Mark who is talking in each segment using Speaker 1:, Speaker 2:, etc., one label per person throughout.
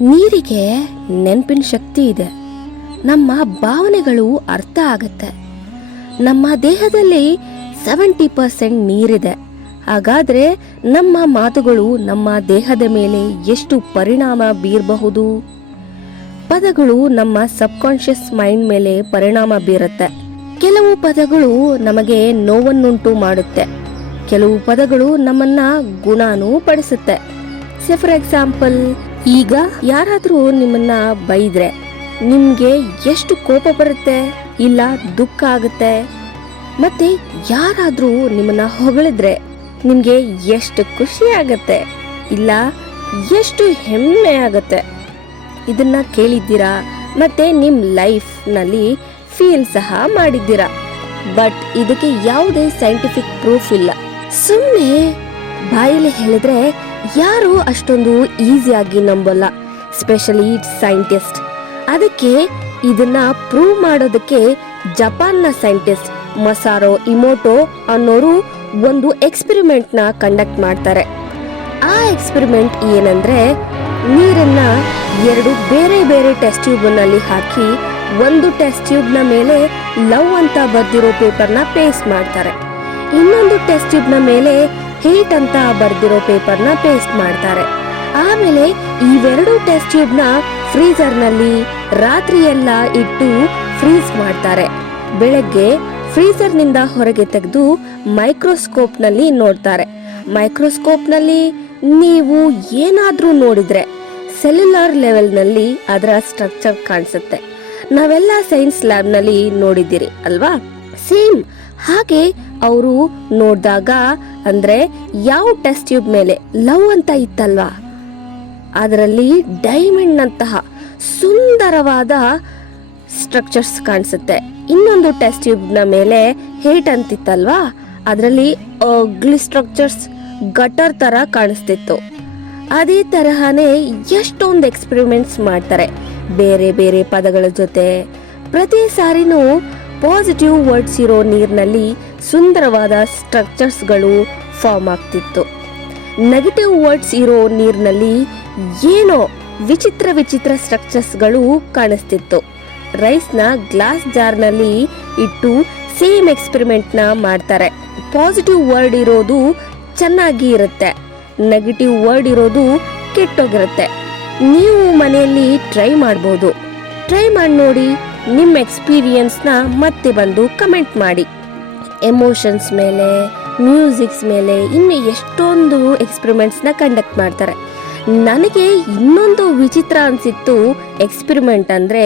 Speaker 1: ನೀರಿಗೆ ನೆನಪಿನ ಶಕ್ತಿ ಇದೆ. ನಮ್ಮ ಭಾವನೆಗಳು ಅರ್ಥ ಆಗುತ್ತೆ. ನಮ್ಮ ದೇಹದಲ್ಲಿ ಸೆವೆಂಟಿ ಪರ್ಸೆಂಟ್ ನೀರಿದೆ. ಹಾಗಾದರೆ ನಮ್ಮ ಮಾತುಗಳು ನಮ್ಮ ದೇಹದ ಮೇಲೆ ಎಷ್ಟು ಪರಿಣಾಮ ಬೀರಬಹುದು? ಪದಗಳು ನಮ್ಮ ಸಬ್ಕಾನ್ಷಿಯಸ್ ಮೈಂಡ್ ಮೇಲೆ ಪರಿಣಾಮ ಬೀರುತ್ತೆ. ಕೆಲವು ಪದಗಳು ನಮಗೆ ನೋವನ್ನುಂಟು ಮಾಡುತ್ತೆ. ಕೆಲವು ಪದಗಳು ನಮ್ಮನ್ನ ಗುಣನೂ ಪಡಿಸುತ್ತೆ ಫಾರ್ ಎಕ್ಸಾಂಪಲ್ ಈಗ ಯಾರಾದರೂ ನಿಮ್ಮನ್ನ ಬೈದ್ರೆ ನಿಮ್ಗೆ ಎಷ್ಟು ಕೋಪ ಬರುತ್ತೆ ಇಲ್ಲ ದುಃಖ ಆಗುತ್ತೆ? ಮತ್ತೆ ಯಾರಾದರೂ ನಿಮ್ಮನ್ನ ಹೊಗಳಿದ್ರೆ ನಿಮ್ಗೆ ಎಷ್ಟು ಖುಷಿ ಆಗತ್ತೆ? ಇಲ್ಲ ಎಷ್ಟು ಹೆಮ್ಮೆ ಆಗತ್ತೆ? ಇದನ್ನ ಕೇಳಿದ್ದೀರಾ? ಮತ್ತೆ ನಿಮ್ ಲೈಫ್ನಲ್ಲಿ ಫೀಲ್ ಸಹ ಮಾಡಿದ್ದೀರಾ? ಬಟ್ ಇದಕ್ಕೆ ಯಾವುದೇ ಸೈಂಟಿಫಿಕ್ ಪ್ರೂಫ್ ಇಲ್ಲ. ಸುಮ್ಮನೆ ಬಾಯಲ್ಲಿ ಹೇಳಿದ್ರೆ ಯಾರು ಅಷ್ಟೊಂದು ಈಸಿಯಾಗಿ ನಂಬಲ್ಲ ಸ್ಪೆಷಲಿ ಸೈಂಟಿಸ್ಟ್ ಅದಕ್ಕೆ ಇದನ್ನ ಪ್ರೂವ್ ಮಾಡೋದಕ್ಕೆ ಜಪಾನ್ನ ಸೈಂಟಿಸ್ಟ್ ಮಸಾರೋ ಇಮೋಟೋ ಅನ್ನೋರು ಒಂದು ಎಕ್ಸ್ಪೆರಿಮೆಂಟ್ನ ಕಂಡಕ್ಟ್ ಮಾಡ್ತಾರೆ. ಆ ಎಕ್ಸ್ಪೆರಿಮೆಂಟ್ ಏನಂದ್ರೆ ನೀರನ್ನ ಎರಡು ಬೇರೆ ಬೇರೆ ಟೆಸ್ಟ್ ಟ್ಯೂಬ್ನಲ್ಲಿ ಹಾಕಿ ಒಂದು ಟೆಸ್ಟ್ ಟ್ಯೂಬ್ನ ಮೇಲೆ ಲವ್ ಅಂತ ಬರ್ದಿರೋ ಪೇಪರ್ನ ಪೇಸ್ಟ್ ಮಾಡ್ತಾರೆ. ಇನ್ನೊಂದು ಟೆಸ್ಟ್ ಟ್ಯೂಬ್ನ ಮೇಲೆ ಹೇಟ್ ಅಂತ ಬರ್ದಿರೋ ಪೇಪರ್ನ ಪೇಸ್ಟ್ ಮಾಡ್ತಾರೆ. ಆಮೇಲೆ ಇವೆರಡು ಟೆಸ್ಟ್ ಟ್ಯೂಬ್ನ ಫ್ರೀಜರ್ನಲ್ಲಿ ರಾತ್ರಿಯೆಲ್ಲ ಇಟ್ಟು ಫ್ರೀಸ್ ಮಾಡ್ತಾರೆ. ಬೆಳಗ್ಗೆ ಫ್ರೀಜರ್ನಿಂದ ಹೊರಗೆ ತೆಗೆದು ಮೈಕ್ರೋಸ್ಕೋಪ್ನಲ್ಲಿ ನೋಡ್ತಾರೆ. ಮೈಕ್ರೋಸ್ಕೋಪ್ನಲ್ಲಿ ನೀವು ಏನಾದರೂ ನೋಡಿದ್ರೆ ಸೆಲ್ಯುಲರ್ ಲೆವೆಲ್ನಲ್ಲಿ ಅದರ ಸ್ಟ್ರಕ್ಚರ್ ಕಾಣಿಸುತ್ತೆ. ನಾವೆಲ್ಲ ಸೈನ್ಸ್ ಲ್ಯಾಬ್ನಲ್ಲಿ ನೋಡಿದ್ದೀರಿ, ಅಲ್ವಾ? ಸೇಮ್. ಹಾಗೆ ಅವರು ನೋಡಿದಾಗ ಅಂದ್ರೆ ಯಾವ ಟೆಸ್ಟ್ ಟ್ಯೂಬ್ ಮೇಲೆ ಲವ್ ಅಂತ ಇತ್ತಲ್ವಾ? ಅದರಲ್ಲಿ ಡೈಮಂಡ್ ನಂತಹ ಸುಂದರವಾದ ಸ್ಟ್ರಕ್ಚರ್ಸ್ ಕಾಣಿಸುತ್ತೆ. ಇನ್ನೊಂದು ಟೆಸ್ಟ್ ಟ್ಯೂಬ್ನ ಮೇಲೆ ಹೇಟ್ ಅಂತಿತ್ತಲ್ವಾ? ಅದರಲ್ಲಿ ಅಗ್ಲಿ ಸ್ಟ್ರಕ್ಚರ್ಸ್ ಗಟರ್ ತರ ಕಾಣಿಸ್ತಿತ್ತು. ಅದೇ ತರಹನೇ ಎಷ್ಟೊಂದು ಎಕ್ಸ್ಪೆರಿಮೆಂಟ್ಸ್ ಮಾಡ್ತಾರೆ. ಬೇರೆ ಬೇರೆ ಪದಗಳ ಜೊತೆ. ಪ್ರತಿ ಸಾರಿನೂ ಪಾಸಿಟಿವ್ ವರ್ಡ್ಸ್ ಇರೋ ನೀರಿನಲ್ಲಿ ಸುಂದರವಾದ ಸ್ಟ್ರಕ್ಚರ್ಸ್ಗಳು ಫಾರ್ಮ್ ಆಗ್ತಿತ್ತು. ನೆಗೆಟಿವ್ ವರ್ಡ್ಸ್ ಇರೋ ನೀರಿನಲ್ಲಿ ಏನೋ ವಿಚಿತ್ರ ವಿಚಿತ್ರ ಸ್ಟ್ರಕ್ಚರ್ಸ್ಗಳು ಕಾಣಿಸ್ತಿತ್ತು. ರೈಸ್ನ ಗ್ಲಾಸ್ ಜಾರ್ನಲ್ಲಿ ಇಟ್ಟು ಸೇಮ್ ಎಕ್ಸ್ಪೆರಿಮೆಂಟ್ನ ಮಾಡ್ತಾರೆ. ಪಾಸಿಟಿವ್ ವರ್ಡ್ ಇರೋದು ಚೆನ್ನಾಗಿ ಇರುತ್ತೆ. ನೆಗೆಟಿವ್ ವರ್ಡ್ ಇರೋದು ಕೆಟ್ಟೋಗಿರುತ್ತೆ. ನೀವು ಮನೆಯಲ್ಲಿ ಟ್ರೈ ಮಾಡ್ಬೋದು. ಟ್ರೈ ಮಾಡಿ ನೋಡಿ. ನಿಮ್ಮ ಎಕ್ಸ್ಪೀರಿಯನ್ಸ್ನ ಮತ್ತೆ ಬಂದು ಕಮೆಂಟ್ ಮಾಡಿ. ಎಮೋಷನ್ಸ್ ಮೇಲೆ ಮ್ಯೂಸಿಕ್ಸ್ ಮೇಲೆ ಇನ್ನು ಎಷ್ಟೊಂದು ಎಕ್ಸ್ಪೆರಿಮೆಂಟ್ಸ್ನ ಕಂಡಕ್ಟ್ ಮಾಡ್ತಾರೆ. ನನಗೆ ಇನ್ನೊಂದು ವಿಚಿತ್ರ ಅನಿಸಿತ್ತು ಎಕ್ಸ್ಪೆರಿಮೆಂಟ್ ಅಂದರೆ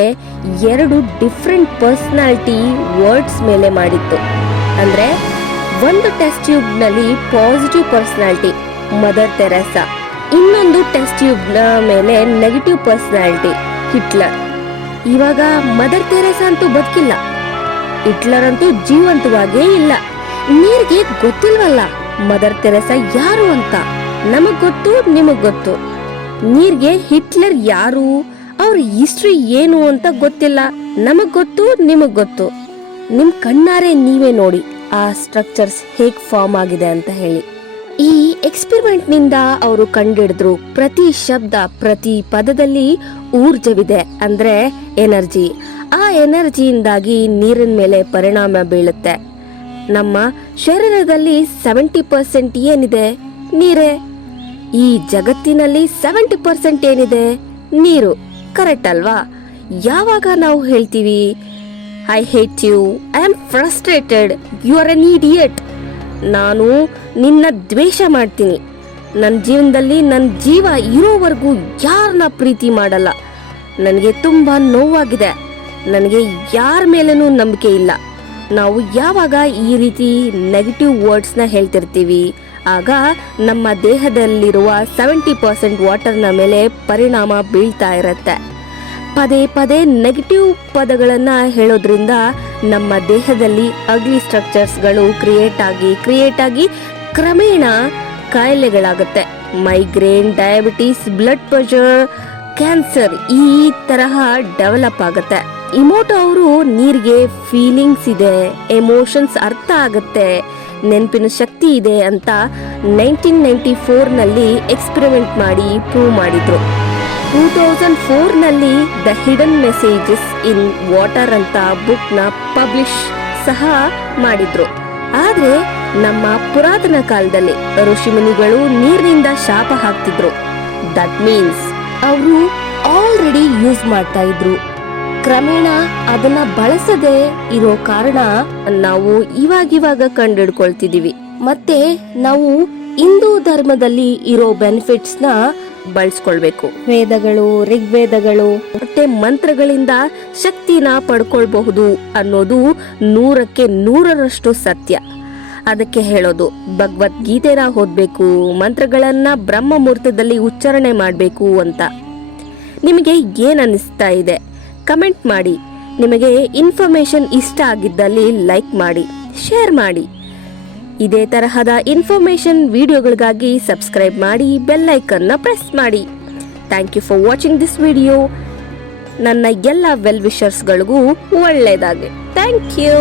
Speaker 1: ಎರಡು ಡಿಫ್ರೆಂಟ್ ಪರ್ಸ್ನಾಲಿಟಿ ವರ್ಡ್ಸ್ ಮೇಲೆ ಮಾಡಿತ್ತು ಅಂದರೆ ಒಂದು ಟೆಸ್ಟ್ ಟ್ಯೂಬ್ನಲ್ಲಿ ಪಾಸಿಟಿವ್ ಪರ್ಸ್ನಾಲಿಟಿ ಮದರ್ ತೆರೆಸಾ ಇನ್ನೊಂದು ಟೆಸ್ಟ್ ಟ್ಯೂಬ್ನ ಮೇಲೆ ನೆಗೆಟಿವ್ ಪರ್ಸ್ನಾಲಿಟಿ ಹಿಟ್ಲರ್ ಇವಾಗ ಮದರ್ ತೆರೇಸಾ ಅಂತೂ ಬದುಕಿಲ್ಲ. ಹಿಟ್ಲರ್ ಅಂತೂ ಜೀವಂತವಾಗೇ ಇಲ್ಲ. ನೀರ್ಗೆ ಗೊತ್ತಿಲ್ವಲ್ಲ ಮದರ್ ತೆರೆಸಾ ಯಾರು ಅಂತ? ನಮಗ್ ಗೊತ್ತು, ನಿಮಗ್ ಗೊತ್ತು. ನೀರ್ಗೆ ಹಿಟ್ಲರ್ ಯಾರು? ಅವ್ರ ಹಿಸ್ಟ್ರಿ ಏನು ಅಂತ ಗೊತ್ತಿಲ್ಲ. ನಮಗ್ ಗೊತ್ತು, ನಿಮಗ್ ಗೊತ್ತು. ನಿಮ್ ಕಣ್ಣಾರೆ ನೀವೇ ನೋಡಿ ಆ ಸ್ಟ್ರಕ್ಚರ್ಸ್ ಹೇಗ್ ಫಾರ್ಮ್ ಆಗಿದೆ ಅಂತ ಹೇಳಿ. ಎಕ್ಸ್ಪೆರಿಮೆಂಟ್ನಿಂದ ಅವರು ಕಂಡಿಡಿದ್ರು. ಪ್ರತಿ ಶಬ್ದ, ಪ್ರತಿ ಪದದಲ್ಲಿ ಊರ್ಜವಿದೆ. ಅಂದ್ರೆ ಎನರ್ಜಿ. ಆ ಎನರ್ಜಿಯಿಂದಾಗಿ ನೀರಿನ ಮೇಲೆ ಪರಿಣಾಮ ಬೀಳುತ್ತೆ. ನಮ್ಮ ಶರೀರದಲ್ಲಿ ಸೆವೆಂಟಿ ಪರ್ಸೆಂಟ್ ಏನಿದೆ? ನೀರೇ. ಈ ಜಗತ್ತಿನಲ್ಲಿ ಸೆವೆಂಟಿ ಪರ್ಸೆಂಟ್ ಏನಿದೆ? ನೀರು. ಕರೆಕ್ಟ್ ಅಲ್ವಾ? ಯಾವಾಗ ನಾವು ಹೇಳ್ತೀವಿ I hate you I am frustrated you are an idiot ನಾನು ನಿನ್ನ ದ್ವೇಷ ಮಾಡ್ತೀನಿ. ನನ್ನ ಜೀವನದಲ್ಲಿ ನನ್ನ ಜೀವ ಇರೋವರೆಗೂ ಯಾರನ್ನ ಪ್ರೀತಿ ಮಾಡಲ್ಲ. ನನಗೆ ತುಂಬ ನೋವಾಗಿದೆ. ನನಗೆ ಯಾರ ಮೇಲೂ ನಂಬಿಕೆ ಇಲ್ಲ. ನಾವು ಯಾವಾಗ ಈ ರೀತಿ ನೆಗೆಟಿವ್ ವರ್ಡ್ಸ್ನ ಹೇಳ್ತಿರ್ತೀವಿ, ಆಗ ನಮ್ಮ ದೇಹದಲ್ಲಿರುವ ಸೆವೆಂಟಿ ಪರ್ಸೆಂಟ್ ವಾಟರ್ನ ಮೇಲೆ ಪರಿಣಾಮ ಬೀಳ್ತಾ ಇರುತ್ತೆ. ಪದೇ ಪದೇ ನೆಗೆಟಿವ್ ಪದಗಳನ್ನು ಹೇಳೋದ್ರಿಂದ ನಮ್ಮ ದೇಹದಲ್ಲಿ ಅಗ್ಲಿ ಸ್ಟ್ರಕ್ಚರ್ಸ್ಗಳು ಕ್ರಿಯೇಟ್ ಆಗಿ ಕ್ರಿಯೇಟ್ ಆಗಿ ಕ್ರಮೇಣ ಕಾಯಿಲೆಗಳಾಗುತ್ತೆ. Migraine, diabetes, blood pressure, cancer ಈ ತರಹ ಡೆವಲಪ್ ಆಗುತ್ತೆ. ಇಮೋಟೋ ಅವರು ನೀರಿಗೆ ಫೀಲಿಂಗ್ಸ್ ಇದೆ, ಎಮೋಷನ್ಸ್ ಅರ್ಥ ಆಗುತ್ತೆ, ನೆನಪಿನ ಶಕ್ತಿ ಇದೆ ಅಂತ ನೈನ್ಟೀನ್ ನೈಂಟಿ ಫೋರ್ನಲ್ಲಿ ಎಕ್ಸ್ಪೆರಿಮೆಂಟ್ ಮಾಡಿ ಪ್ರೂವ್ ಮಾಡಿದ್ರು. Two thousand ಫೋರ್ನಲ್ಲಿ the hidden messages in water ಅಂತ ಬುಕ್ನ ಪಬ್ಲಿಷ್ ಸಹ ಮಾಡಿದ್ರು. ಆದ್ರೆ ನಮ್ಮ ಪುರಾತನ ಕಾಲದಲ್ಲಿ ಋಷಿಮುನಿಗಳು ನೀರಿನಿಂದ ಶಾಪ ಹಾಕ್ತಿದ್ರು. ದಟ್ ಮೀನ್ಸ್ ಅವರು ಆಲ್ರೆಡಿ ಯೂಸ್ ಮಾಡ್ತಾ ಇದ್ರು. ಕ್ರಮೇಣ ಅದನ್ನ ಬಳಸದೆ ಇರೋ ಕಾರಣ ನಾವು ಇವಾಗಿವಾಗ ಕಂಡಿಡ್ಕೊಳ್ತಿದೀವಿ ಮತ್ತೆ ನಾವು ಹಿಂದೂ ಧರ್ಮದಲ್ಲಿ ಇರೋ ಬೆನಿಫಿಟ್ಸ್ನ ಬಳಸ್ಕೊಳ್ಬೇಕು. ವೇದಗಳು, ಋಗ್ವೇದಗಳು, ಮತ್ತೆ ಮಂತ್ರಗಳಿಂದ ಶಕ್ತಿನ ಪಡ್ಕೊಳ್ಬಹುದು ಅನ್ನೋದು ನೂರಕ್ಕೆ ನೂರರಷ್ಟು ಸತ್ಯ. ಅದಕ್ಕೆ ಹೇಳೋದು, ಭಗವದ್ಗೀತೆನ ಓದ್ಬೇಕು, ಮಂತ್ರಗಳನ್ನ ಬ್ರಹ್ಮ ಮುಹೂರ್ತದಲ್ಲಿ ಉಚ್ಚಾರಣೆ ಮಾಡಬೇಕು ಅಂತ. ನಿಮಗೆ ಏನ್ ಅನಿಸ್ತಾ ಇದೆ? ಕಮೆಂಟ್ ಮಾಡಿ. ನಿಮಗೆ ಇನ್ಫಾರ್ಮೇಶನ್ ಇಷ್ಟ ಆಗಿದ್ದಲ್ಲಿ ಲೈಕ್ ಮಾಡಿ, ಶೇರ್ ಮಾಡಿ. ಇದೇ ತರಹದ ಇನ್ಫಾರ್ಮೇಶನ್ ವಿಡಿಯೋಗಳಿಗಾಗಿ ಸಬ್ಸ್ಕ್ರೈಬ್ ಮಾಡಿ, ಬೆಲ್ ಐಕನ್ನ ಪ್ರೆಸ್ ಮಾಡಿ. Thank you for watching this video. ನನ್ನ ಎಲ್ಲ ವೆಲ್ ವಿಷರ್ಸ್ಗಳಿಗೂ ಒಳ್ಳೆಯದಾಗಿ ಥ್ಯಾಂಕ್ ಯು.